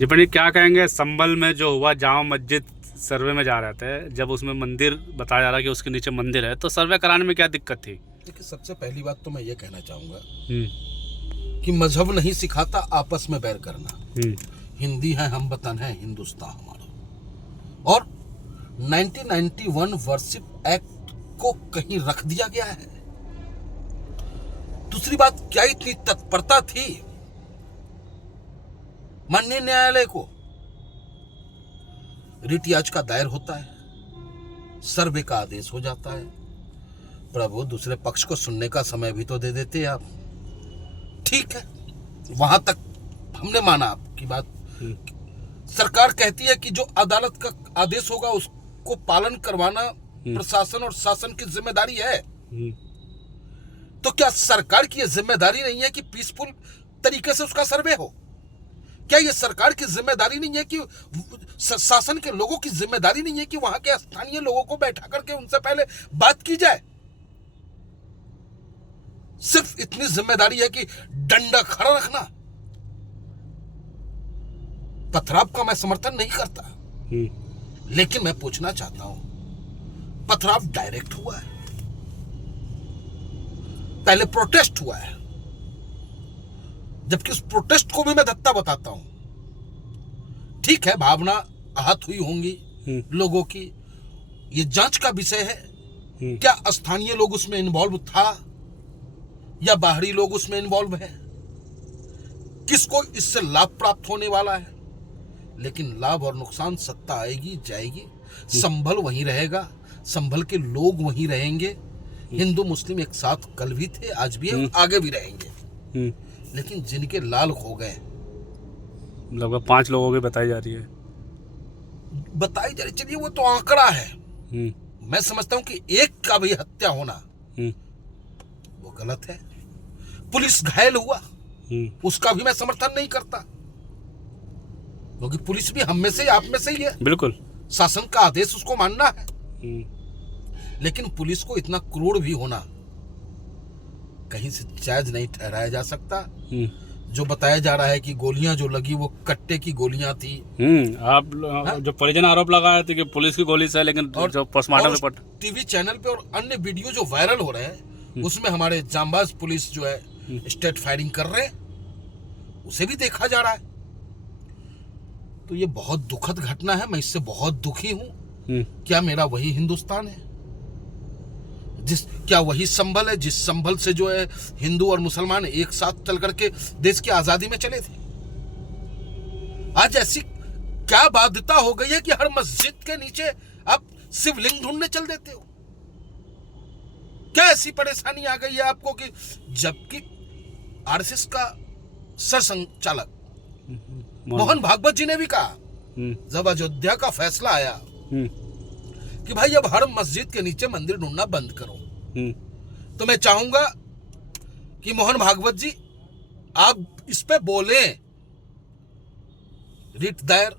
जी पंडित, क्या कहेंगे संभल में जो हुआ जामा मस्जिद सर्वे में जा रहे थे, जब उसमें मंदिर बताया जा रहा है कि उसके नीचे मंदिर है, तो सर्वे कराने में क्या दिक्कत थी? देखिए, सबसे पहली बात तो मैं ये कहना चाहूँगा हम्म। कि मजहब नहीं सिखाता आपस में बैर करना। हम्म। हिंदी है, हम वतन है, हिंदुस्तान हमारा। और 1991 वर्शिप एक्ट को कहीं रख दिया गया है। दूसरी बात, क्या इतनी तत्परता थी माननीय न्यायालय को? रिट याचिका दायर होता है, सर्वे का आदेश हो जाता है, प्रभु दूसरे पक्ष को सुनने का समय भी तो दे देते आप। ठीक है, वहां तक हमने माना आपकी बात। सरकार कहती है कि जो अदालत का आदेश होगा उसको पालन करवाना प्रशासन और शासन की जिम्मेदारी है। तो क्या सरकार की यह जिम्मेदारी नहीं है कि पीसफुल तरीके से उसका सर्वे हो? क्या ये सरकार की जिम्मेदारी नहीं है कि शासन के लोगों की जिम्मेदारी नहीं है कि वहां के स्थानीय लोगों को बैठा करके उनसे पहले बात की जाए? सिर्फ इतनी जिम्मेदारी है कि डंडा खड़ा रखना। पथराव का मैं समर्थन नहीं करता, लेकिन मैं पूछना चाहता हूं, पथराव डायरेक्ट हुआ है, पहले प्रोटेस्ट हुआ है, जबकि उस प्रोटेस्ट को भी मैं धत्ता बताता हूं। ठीक है, भावना आहत हुई होंगी लोगों की, ये जांच का विषय है। क्या स्थानीय लोग उसमें इन्वॉल्व था या बाहरी लोग उसमें इन्वॉल्व है? किसको इससे लाभ प्राप्त होने वाला है? लेकिन लाभ और नुकसान, सत्ता आएगी जाएगी, संभल वहीं रहेगा, संभल के लोग वहीं रहेंगे। हिंदू मुस्लिम एक साथ कल भी थे, आज भी है, आगे भी रहेंगे। लेकिन जिनके लाल खो गए, लगभग 5 लोगों की बताई जा रही है। चलिए वो तो आंकड़ा है। मैं समझता हूं कि एक का भी हत्या होना वो गलत है। पुलिस घायल हुआ, उसका भी मैं समर्थन नहीं करता, क्योंकि पुलिस भी हम में से आप में से ही है। बिल्कुल, शासन का आदेश उसको मानना है। लेकिन पुलिस को इतना क्रूर भी होना कहीं से जायज नहीं ठहराया जा सकता। जो बताया जा रहा है कि गोलियां जो लगी वो कट्टे की गोलियां थी। आप जो परिजन आरोप लगा रहे थे कि पुलिस की गोली से, लेकिन जो पोस्टमार्टम रिपोर्ट टीवी चैनल पे और अन्य वीडियो जो वायरल हो रहे हैं, उसमें हमारे जांबाज पुलिस जो है स्टेट फायरिंग कर रहे हैं, उसे भी देखा जा रहा है। तो ये बहुत दुखद घटना है, मैं इससे बहुत दुखी हूं। क्या मेरा वही हिंदुस्तान है? क्या वही संभल है जिस संभल से जो है हिंदू और मुसलमान एक साथ चल करके देश की आजादी में चले थे? आज ऐसी क्या बाध्यता हो गई है कि हर मस्जिद के नीचे आप शिवलिंग ढूंढने चल देते हो? क्या ऐसी परेशानी आ गई है आपको कि जबकि आरएसएस का सरसंघचालक मोहन भागवत जी ने भी कहा, जब अयोध्या का फैसला आया कि भाई अब हर मस्जिद के नीचे मंदिर ढूंढना बंद करो, तो मैं चाहूंगा कि मोहन भागवत जी आप इस पे बोले। रिट दायर,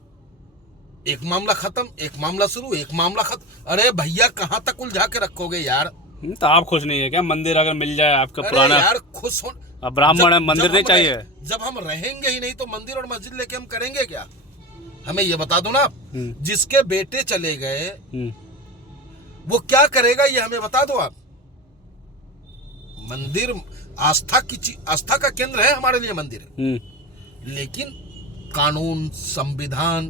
एक मामला खत्म, एक मामला शुरू, एक मामला खत्म। अरे भैया, कहां तक उलझा के रखोगे यार? तो आप खुश नहीं है क्या? मंदिर अगर मिल जाए आपका पुराना? यार खुश हो, अब ब्राह्मण है, मंदिर नहीं चाहिए? जब हम रहेंगे ही नहीं तो मंदिर और मस्जिद लेके हम करेंगे क्या? हमें ये बता दो ना, जिसके बेटे चले गए वो क्या करेगा, ये हमें बता दो आप। मंदिर आस्था का केंद्र है हमारे लिए मंदिर, लेकिन कानून, संविधान,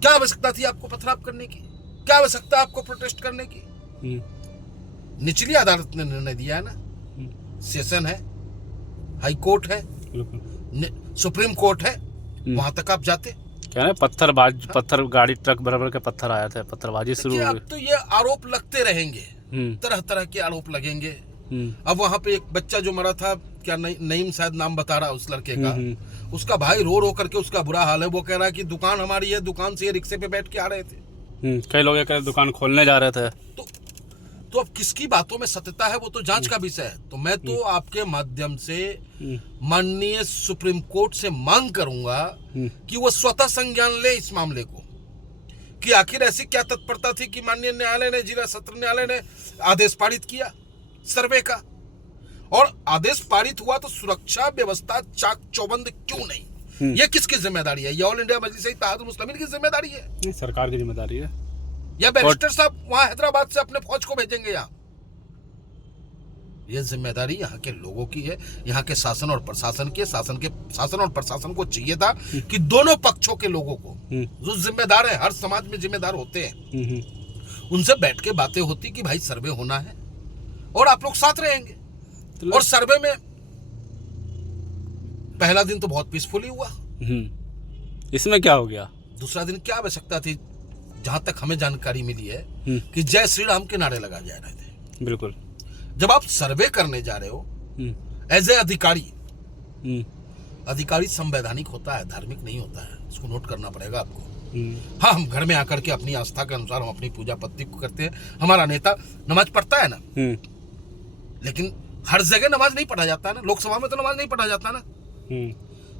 क्या आवश्यकता थी आपको पथराव करने की? क्या आवश्यकता आपको प्रोटेस्ट करने की? निचली अदालत ने निर्णय दिया है ना, सेशन है, हाई कोर्ट है, सुप्रीम कोर्ट है, वहां तक आप जाते। क्या है, पत्थर गाड़ी ट्रक बराबर के पत्थर आया था, पत्थरबाजी शुरू हो गई। अब तो ये आरोप लगते रहेंगे, तरह तरह के आरोप लगेंगे। अब वहां पे एक बच्चा जो मरा था, क्या नईम शायद नाम बता रहा उस लड़के का, उसका भाई रो रो करके उसका बुरा हाल है। वो कह रहा है कि दुकान हमारी है, दुकान से ये रिक्शे पे बैठ के आ रहे थे। कई लोग दुकान खोलने जा रहे थे। तो अब किसकी बातों में सत्यता है वो तो जांच का विषय है। तो मैं तो आपके माध्यम से माननीय सुप्रीम कोर्ट से मांग करूंगा कि वो स्वतः संज्ञान ले इस मामले को, कि आखिर ऐसी क्या तत्परता थी कि माननीय न्यायालय ने, जिला सत्र न्यायालय ने आदेश पारित किया सर्वे का, और आदेश पारित हुआ तो सुरक्षा व्यवस्था चाक चौबंद क्यों नहीं? ये किसकी जिम्मेदारी है? ये ऑल इंडिया मजलिस इत्तेहादुल मुस्लिमीन की जिम्मेदारी है नहीं, सरकार की जिम्मेदारी है। या बैरिस्टर साहब वहां हैदराबाद से अपने फौज को भेजेंगे? यहाँ ये जिम्मेदारी यहाँ के लोगों की है, यहाँ के शासन और प्रशासन की। शासन और प्रशासन को चाहिए था कि दोनों पक्षों के लोगों को, जो जिम्मेदार है, हर समाज में जिम्मेदार होते हैं, उनसे बैठ के बातें होती कि भाई सर्वे होना है और आप लोग साथ रहेंगे। और सर्वे में पहला दिन तो बहुत पीसफुली हुआ। इसमें क्या हो गया? दूसरा दिन क्या आवश्यकता थी? जहां तक हमें जानकारी मिली है कि जय श्री राम के नारे लगाए जा रहे थे। बिल्कुल। जब आप सर्वे करने जा रहे हो एज ए अधिकारी संवैधानिक होता है, धार्मिक नहीं होता है। इसको नोट करना पड़ेगा आपको। हाँ, हम घर में आकर के अपनी आस्था के अनुसार हम अपनी पूजा पत्ती को करते हैं, हमारा नेता नमाज पढ़ता है ना, लेकिन हर जगह नमाज नहीं पढ़ा जाता है ना। लोकसभा में तो नमाज नहीं पढ़ा जाता ना।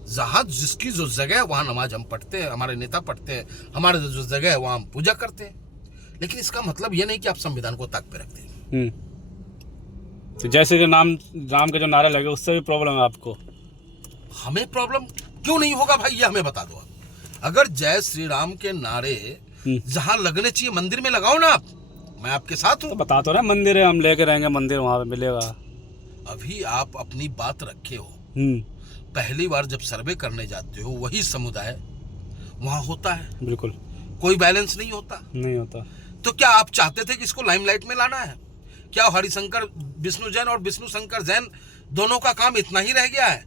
जहां जिसकी जो जगह है वहां नमाज हम पढ़ते हैं, हमारे नेता पढ़ते हैं, हमारे जो जगह है वहां हम पूजा करते हैं। लेकिन इसका मतलब ये नहीं कि आप संविधान को ताक पे रखते हैं। तो जैसे जो राम के जो नारे लगे उससे भी प्रॉब्लम है आपको? हमें प्रॉब्लम क्यों नहीं होगा भाई, ये हमें बता दो। अगर जय श्री राम के नारे जहां लगने चाहिए मंदिर में लगाओ ना आप, मैं आपके साथ हूँ। तो बता तो रहे मंदिर है, हम लेके रहेंगे मंदिर, वहां पे मिलेगा। अभी आप अपनी बात रखे हो। पहली बार जब सर्वे करने जाते हो वही समुदाय वहां होता है। बिल्कुल। कोई बैलेंस नहीं होता। तो क्या आप चाहते थे कि इसको लाइमलाइट में लाना है? क्या हरिशंकर विष्णु जैन और विष्णु शंकर जैन दोनों का काम इतना ही रह गया है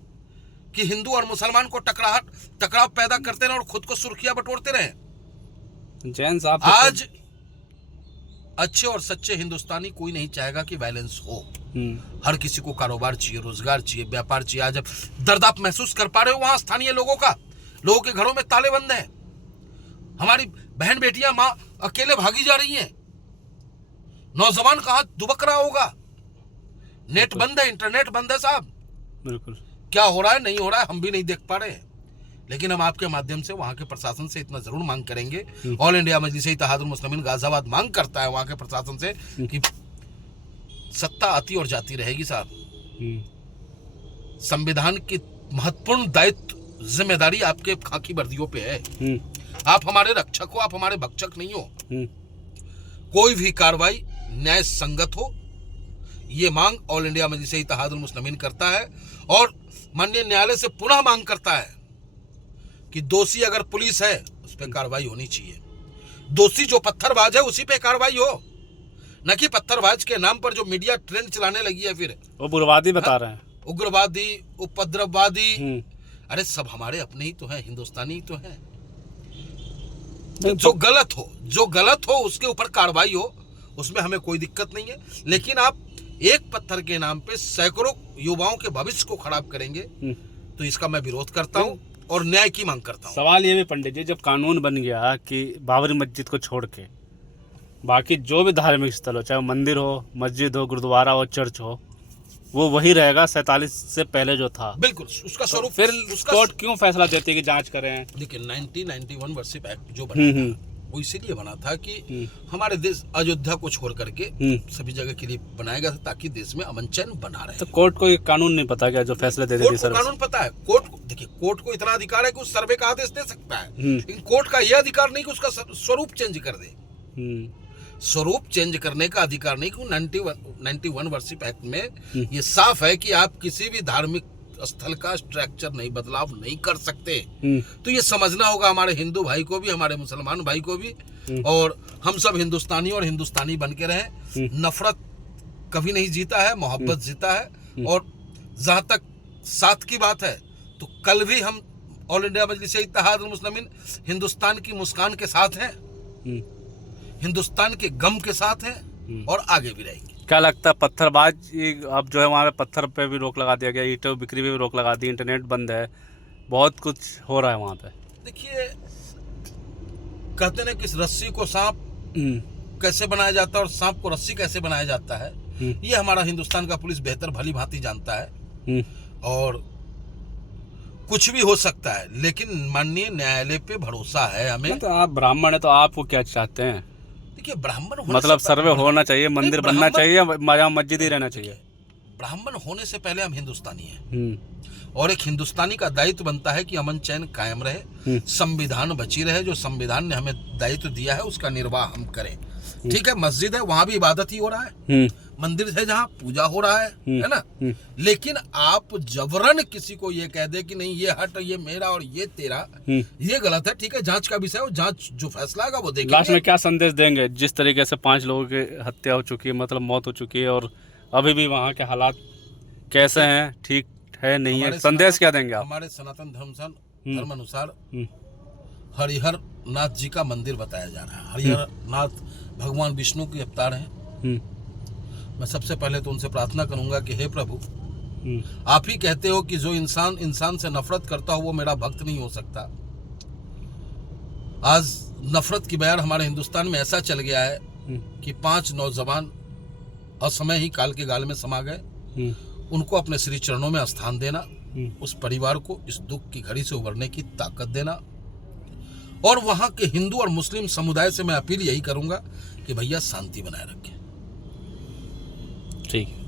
कि हिंदू और मुसलमान को टकराव पैदा करते रहे और खुद को सुर्खियां बटोरते रहे? जैन साहब आज अच्छे और सच्चे हिंदुस्तानी कोई नहीं चाहेगा कि वायलेंस हो। हर किसी को कारोबार चाहिए, रोजगार चाहिए, व्यापार चाहिए। आज अब दर्द आप महसूस कर पा रहे हो वहां स्थानीय लोगों के घरों में ताले बंद हैं। हमारी बहन बेटियां मां अकेले भागी जा रही हैं। नौजवान कहां दुबक रहा होगा? नेट बंद है, इंटरनेट बंद है साहब। बिल्कुल। क्या हो रहा है नहीं हो रहा है हम भी नहीं देख पा रहे हैं। लेकिन हम आपके माध्यम से वहां के प्रशासन से इतना जरूर मांग करेंगे, ऑल इंडिया मजलिस इत्तेहादुल मुस्लिमीन गाजियाबाद मांग करता है वहां के प्रशासन से कि सत्ता आती और जाती रहेगी साहब। संविधान की महत्वपूर्ण दायित्व जिम्मेदारी आपके खाकी वर्दियों पे है। आप हमारे रक्षक हो, आप हमारे भक्षक नहीं हो। कोई भी कार्रवाई न्याय संगत हो, ये मांग ऑल इंडिया मजलिस इत्तेहादुल मुस्लिमीन करता है और माननीय न्यायालय से पुनः मांग करता है कि दोषी अगर पुलिस है उस पर कार्रवाई होनी चाहिए। दोषी जो पत्थरबाज है उसी पे कार्रवाई हो, न कि पत्थरबाज के नाम पर जो मीडिया ट्रेंड चलाने लगी है। फिर वो उग्रवादी बता रहे हैं, उग्रवादी, उपद्रववादी। अरे सब हमारे अपने ही तो हैं, हिंदुस्तानी ही तो हैं। जो गलत हो उसके ऊपर कार्रवाई हो, उसमें हमें कोई दिक्कत नहीं है। लेकिन आप एक पत्थर के नाम पे सैकड़ों युवाओं के भविष्य को खराब करेंगे तो इसका मैं विरोध करता हूँ और न्याय की मांग करता हूँ। सवाल ये भी पंडित जी, जब कानून बन गया कि बाबरी मस्जिद को छोड़ के बाकी जो भी धार्मिक स्थल हो, चाहे मंदिर हो, मस्जिद हो, गुरुद्वारा हो, चर्च हो, वो वही रहेगा 47 से पहले जो था। बिल्कुल उसका स्वरूप। फिर कोर्ट क्यों फैसला देती है कि जांच करें? देखिए 1991 वर्षिप एक्ट जो बना था वो इसीलिए बना था कि हमारे देश अयोध्या को छोड़ करके सभी जगह के लिए बनाया गया था ताकि देश में अमन चैन बना रहे। तो कोर्ट को ये कानून नहीं पता क्या जो फैसले दे देती है? कानून पता है कोर्ट को। देखिए कोर्ट को इतना अधिकार है कि उस सर्वे का आदेश दे सकता है, लेकिन कोर्ट का यह अधिकार नहीं कि उसका स्वरूप चेंज कर दे। स्वरूप चेंज करने का अधिकार नहीं कि 91 वर्षिप एक्ट में ये साफ है कि आप किसी भी धार्मिक स्थल का स्ट्रक्चर नहीं बदलाव नहीं कर सकते। तो ये समझना होगा हमारे हिंदू भाई को भी, हमारे मुसलमान भाई को भी, और हम सब हिंदुस्तानी और हिंदुस्तानी बन के रहें। नफरत कभी नहीं जीता है, मोहब्बत जीता है। और जहां तक साथ की बात है तो कल भी हम ऑल इंडिया मजलिस इत्तेहादुल मुस्लिमीन हिंदुस्तान की मुस्कान के साथ हैं, हिंदुस्तान के गम के साथ हैं और आगे भी रहेंगे। क्या लगता है पत्थरबाज अब जो है वहाँ पे पत्थर पे भी रोक लगा दिया गया, ईंटों बिक्री पे भी रोक लगा दी, इंटरनेट बंद है, बहुत कुछ हो रहा है वहाँ पे। देखिए कहते ना कि रस्सी को सांप कैसे बनाया जाता है और सांप को रस्सी कैसे बनाया जाता है, ये हमारा हिंदुस्तान का पुलिस बेहतर भली भांति जानता है। और कुछ भी हो सकता है, लेकिन माननीय न्यायालय पे भरोसा है हमें। तो आप ब्राह्मण है तो आपको क्या चाहते हैं? देखिए ब्राह्मण मतलब सर्वे होना चाहिए, मंदिर बनना चाहिए या मस्जिद ही रहना चाहिए? ब्राह्मण होने से पहले हम हिंदुस्तानी हैं, हम्म, और एक हिंदुस्तानी का दायित्व बनता है कि अमन चैन कायम रहे, संविधान बची रहे, जो संविधान ने हमें दायित्व दिया है उसका निर्वाह हम करें। ठीक है, मस्जिद है, वहां भी इबादत ही हो रहा है, मंदिर है जहाँ पूजा हो रहा है ना। लेकिन आप जबरन किसी को ये कह दे कि नहीं ये हट, ये मेरा और ये तेरा, ये गलत है। ठीक है, जांच का विषय है, जांच जो फैसला आएगा वो देखेंगे। लास्ट में क्या संदेश देंगे? जिस तरीके से 5 लोगों की हत्या हो चुकी है, मतलब मौत हो चुकी है, और अभी भी वहाँ के हालात कैसे हैं, ठीक है नहीं है, संदेश क्या देंगे आप? हमारे सनातन धर्म अनुसार हरिहर नाथ जी का मंदिर बताया जा रहा है। हरिहर नाथ भगवान विष्णु के अवतार हैं। मैं सबसे पहले तो उनसे प्रार्थना करूंगा कि हे प्रभु, आप ही कहते हो कि जो इंसान से नफरत करता हो वो मेरा भक्त नहीं हो सकता। आज नफरत की बयार हमारे हिंदुस्तान में ऐसा चल गया है कि 5 नौजवान असमय ही काल के गाल में समा गए। उनको अपने श्री चरणों में स्थान देना, उस परिवार को इस दुख की घड़ी से उबरने की ताकत देना, और वहां के हिंदू और मुस्लिम समुदाय से मैं अपील यही करूंगा कि भैया शांति बनाए रखें। ठीक है।